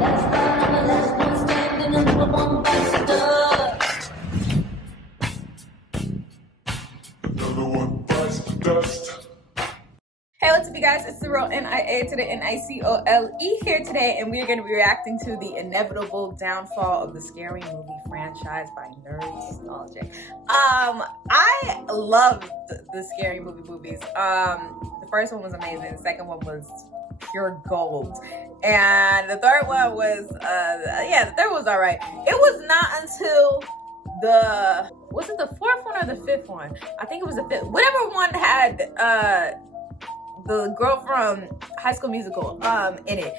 Hey, what's up, you guys? It's the real NIA to the NICOLE here today, and we are going to be reacting to the inevitable downfall of the Scary Movie franchise by Nostalgic. I love the Scary Movie movies. The first one was amazing. The second one was pure gold, and the third one was the third one was all right. It was not until was it the fourth one or the fifth one? I think it was the fifth. Whatever one had the girl from High School Musical in it.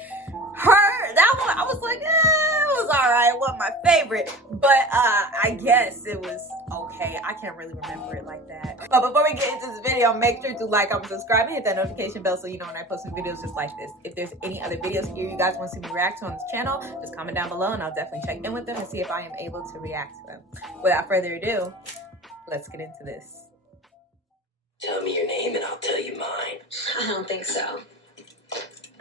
That one, I was like, it was all right. It wasn't my favorite, but I guess it was okay. I can't really remember it like that. But before we get into this video, make sure to like, comment, subscribe, and hit that notification bell so you know when I post new videos just like this. If there's any other videos here you guys want to see me react to on this channel, just comment down below and I'll definitely check in with them and see if I am able to react to them. Without further ado, let's get into this. Tell me your name and I'll tell you mine. I don't think so.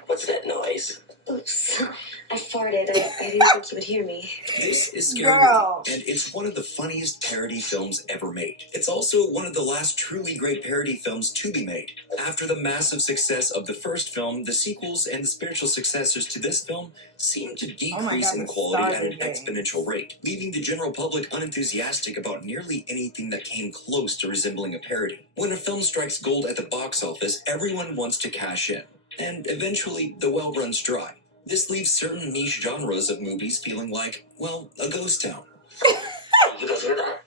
What's that noise? Oops. I farted. I didn't think you would hear me. This is Scary Movie, and it's one of the funniest parody films ever made. It's also one of the last truly great parody films to be made. After the massive success of the first film, the sequels and the spiritual successors to this film seem to decrease in quality at an exponential rate, leaving the general public unenthusiastic about nearly anything that came close to resembling a parody. When a film strikes gold at the box office, everyone wants to cash in, and eventually the well runs dry. This leaves certain niche genres of movies feeling like, well, a ghost town. You guys hear that?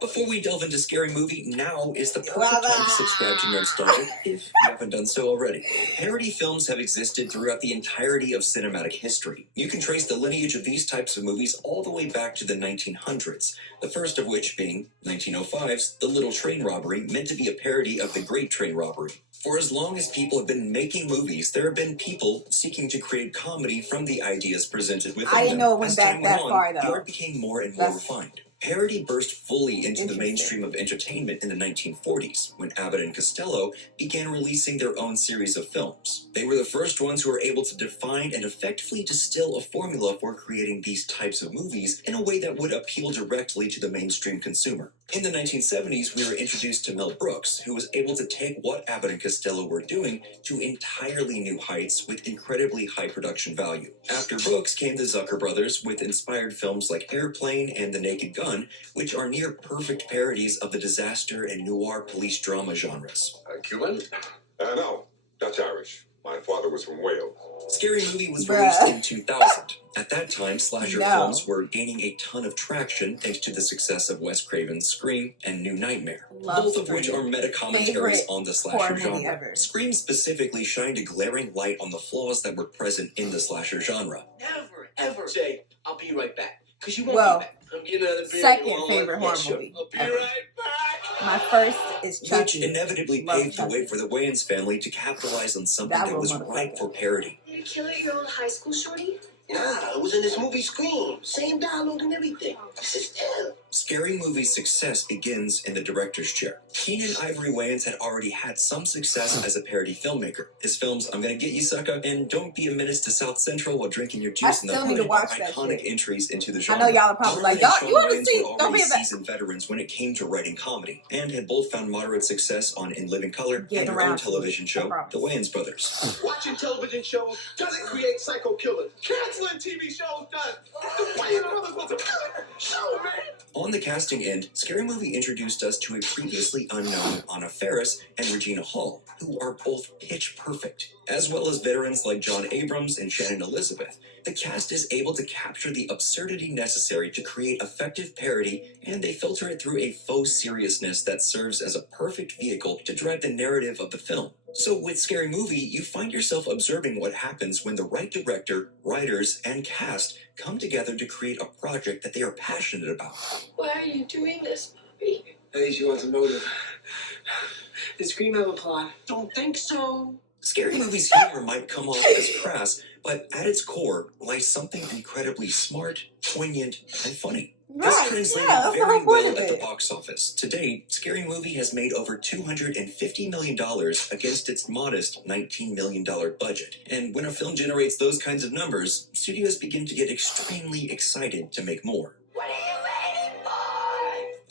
Before we delve into Scary Movie, now is the perfect time to subscribe to Nostalgic if you haven't done so already. Parody films have existed throughout the entirety of cinematic history. You can trace the lineage of these types of movies all the way back to the 1900s, the first of which being 1905's The Little Train Robbery, meant to be a parody of the Great Train Robbery. For as long as people have been making movies, there have been people seeking to create comedy from the ideas presented within them. I didn't know it went back that far, though. The art became more and more refined. Parody burst fully into the mainstream of entertainment in the 1940s, when Abbott and Costello began releasing their own series of films. They were the first ones who were able to define and effectively distill a formula for creating these types of movies in a way that would appeal directly to the mainstream consumer. In the 1970s, we were introduced to Mel Brooks, who was able to take what Abbott and Costello were doing to entirely new heights with incredibly high production value. After Brooks came the Zucker brothers with inspired films like Airplane and The Naked Gun, which are near perfect parodies of the disaster and noir police drama genres. Cuban? No, Dutch Irish. My father was from Wales. Scary Movie was released in 2000. At that time, slasher films were gaining a ton of traction thanks to the success of Wes Craven's Scream and New Nightmare, both of which are meta-commentaries on the slasher genre. Scream specifically shined a glaring light on the flaws that were present in the slasher genre. Never, ever say, I'll be right back. Because you won't be back. I'm getting out of the Second favorite horror movie. I'll be right back. My first is Chucky. Which inevitably paved the way for the Wayans family to capitalize on something that was ripe for parody. Did you kill your own high school shorty? Nah, it was in this movie Scream. Same dialogue and everything. This is hell. Scary Movie's success begins in the director's chair. Keenan Ivory Wayans had already had some success as a parody filmmaker. His films I'm Gonna Get You Sucker and Don't Be a Menace to South Central While Drinking Your Juice in the Party are iconic entries into the genre. I know y'all are probably like, y'all, you want to see Don't Be a Menace. Seasoned veterans when it came to writing comedy, and had both found moderate success on In Living Color and their own television show, The Wayans Brothers. Watching television shows doesn't create psycho killers. Canceling TV shows does. The Wayans brothers was a killer show, man. On the casting end, Scary Movie introduced us to a previously unknown Anna Faris and Regina Hall, who are both pitch perfect, as well as veterans like John Abrams and Shannon Elizabeth. The cast is able to capture the absurdity necessary to create effective parody, and they filter it through a faux seriousness that serves as a perfect vehicle to drive the narrative of the film. So with Scary Movie, you find yourself observing what happens when the right director, writers, and cast come together to create a project that they are passionate about. Why are you doing this, Bobby? At least you want a motive. Did Scream have a plot? Don't think so. Scary Movie's humor might come off as crass, but at its core lies something incredibly smart, poignant, and funny. This Right, translated yeah, that's the very whole point well of at the it. box office. To date, Scary Movie has made over $250 million against its modest $19 million budget. And when a film generates those kinds of numbers, studios begin to get extremely excited to make more. What are you waiting for?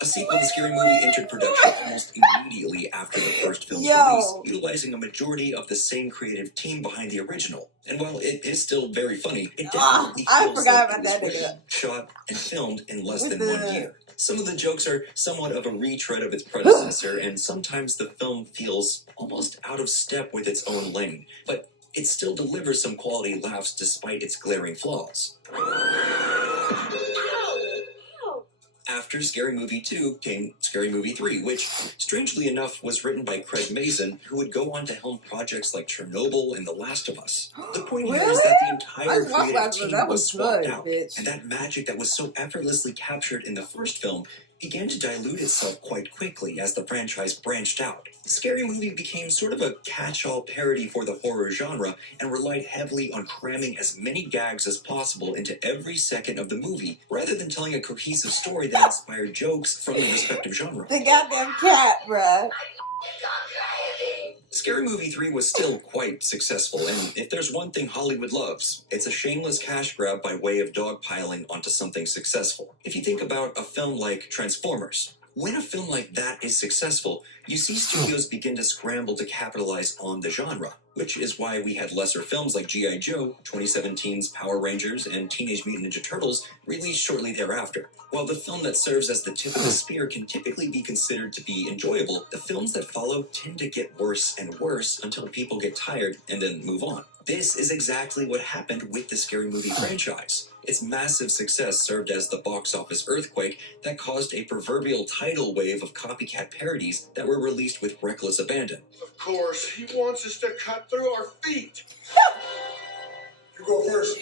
A sequel to Scary Movie entered production almost immediately after the first film's release, utilizing a majority of the same creative team behind the original. And while it is still very funny, it definitely I feels forgot like about it was that written, nigga. shot, and filmed in less With than 1 the- year. Some of the jokes are somewhat of a retread of its predecessor, and sometimes the film feels almost out of step with its own lane, but it still delivers some quality laughs despite its glaring flaws. After Scary Movie 2 came Scary Movie 3, which, strangely enough, was written by Craig Mazin, who would go on to helm projects like Chernobyl and The Last of Us. The point here is that the entire creative team was swapped out, and that magic that was so effortlessly captured in the first film began to dilute itself quite quickly as the franchise branched out. Scary Movie became sort of a catch-all parody for the horror genre and relied heavily on cramming as many gags as possible into every second of the movie, rather than telling a cohesive story that inspired jokes from the respective genre. The goddamn cat, bruh. Scary Movie 3 was still quite successful, and if there's one thing Hollywood loves, it's a shameless cash grab by way of dogpiling onto something successful. If you think about a film like Transformers, when a film like that is successful, you see studios begin to scramble to capitalize on the genre, which is why we had lesser films like G.I. Joe, 2017's Power Rangers, and Teenage Mutant Ninja Turtles released shortly thereafter. While the film that serves as the tip of the spear can typically be considered to be enjoyable, the films that follow tend to get worse and worse until people get tired and then move on. This is exactly what happened with the Scary Movie franchise. Its massive success served as the box office earthquake that caused a proverbial tidal wave of copycat parodies that were released with reckless abandon. Of course, he wants us to cut through our feet. You go first.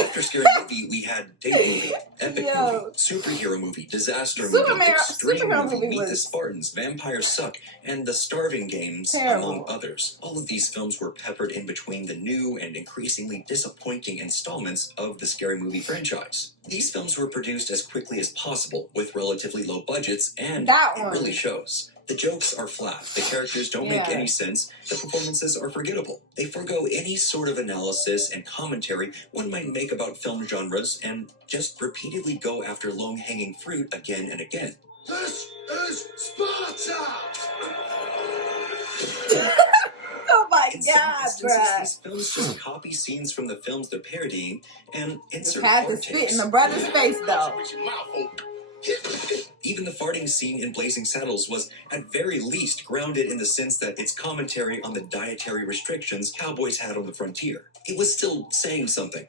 After Scary Movie, we had Date Movie, Epic Movie, Superhero Movie, Disaster Movie, Extreme Superhero Movie, movie Meet the was Spartans, Vampires Suck, and The Starving Games, terrible. among others. All of these films were peppered in between the new and increasingly disappointing installments of the Scary Movie franchise. These films were produced as quickly as possible, with relatively low budgets, and it really shows. The jokes are flat, the characters don't make any sense, the performances are forgettable. They forego any sort of analysis and commentary one might make about film genres, and just repeatedly go after low-hanging fruit again and again. This is Sparta! Oh my In some instances, bruh. these films just copy scenes from the films they're parodying and Just insert had to hard spit takes. in the brother's face, though. Even the farting scene in Blazing Saddles was, at very least, grounded in the sense that its commentary on the dietary restrictions cowboys had on the frontier. It was still saying something.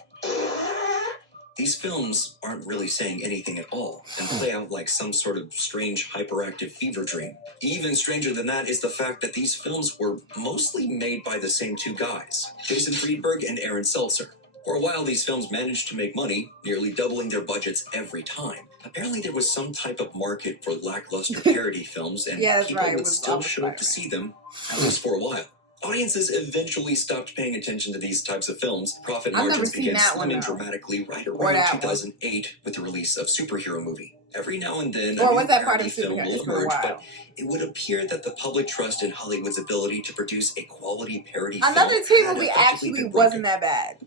These films aren't really saying anything at all, and play out like some sort of strange hyperactive fever dream. Even stranger than that is the fact that these films were mostly made by the same two guys, Jason Friedberg and Aaron Seltzer. For a while, these films managed to make money, nearly doubling their budgets every time. Apparently, there was some type of market for lackluster parody films, and people would still show up to see them, at least for a while. Audiences eventually stopped paying attention to these types of films. Profit margins began slimming dramatically right around 2008 with the release of Superhero Movie. Every now and then, a new parody film will emerge, but it would appear that the public trust in Hollywood's ability to produce a quality parody film Another teen had movie effectively actually been wasn't broken. that bad.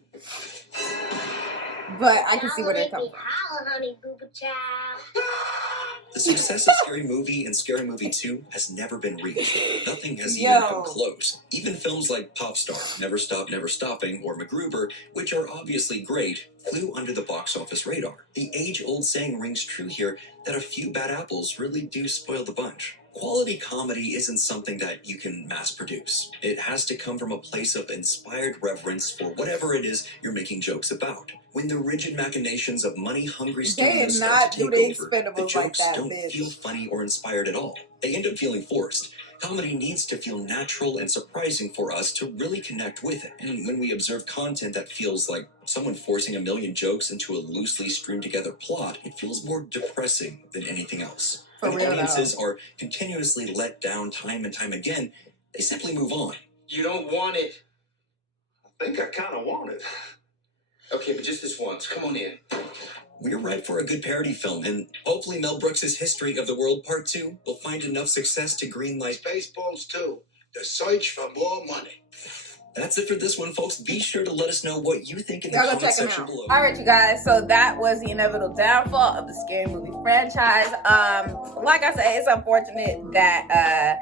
But I can see where they're coming from. The success of Scary Movie and Scary Movie 2 has never been reached. Nothing has even come close. Even films like Popstar, Never Stop, Never Stopping, or MacGruber, which are obviously great, flew under the box office radar. The age-old saying rings true here that a few bad apples really do spoil the bunch. Quality comedy isn't something that you can mass produce. It has to come from a place of inspired reverence for whatever it is you're making jokes about. When the rigid machinations of money-hungry studios start to take over, the jokes don't feel funny or inspired at all. They end up feeling forced. Comedy needs to feel natural and surprising for us to really connect with it. And when we observe content that feels like someone forcing a million jokes into a loosely streamed together plot, it feels more depressing than anything else. When audiences are continuously let down time and time again, they simply move on. You don't want it. I think I kind of want it. Okay, but just this once. Come on in. We're ripe for a good parody film, and hopefully Mel Brooks' History of the World Part 2 will find enough success to greenlight Spaceballs 2, The Search for More Money. That's it for this one, folks. Be sure to let us know what you think in the Y'all go comment check them section out. below. All right, you guys. So that was the inevitable downfall of the Scary Movie franchise. Like I said, it's unfortunate that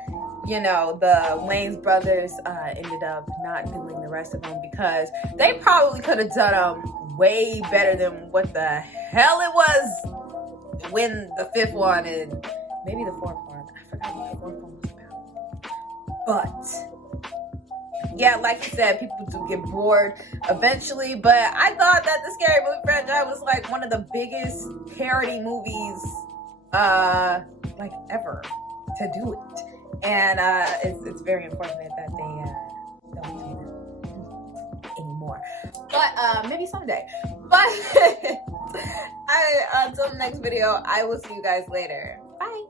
you know, the Wayans brothers ended up not doing the rest of them, because they probably could have done them way better than what the hell it was when the fifth one and maybe the fourth one. I forgot what the fourth one was about. But yeah, like you said, people do get bored eventually, but I thought that the Scary Movie franchise was like one of the biggest parody movies like ever to do it. And it's very unfortunate that they don't do that anymore. But maybe someday. But until the next video, I will see you guys later. Bye.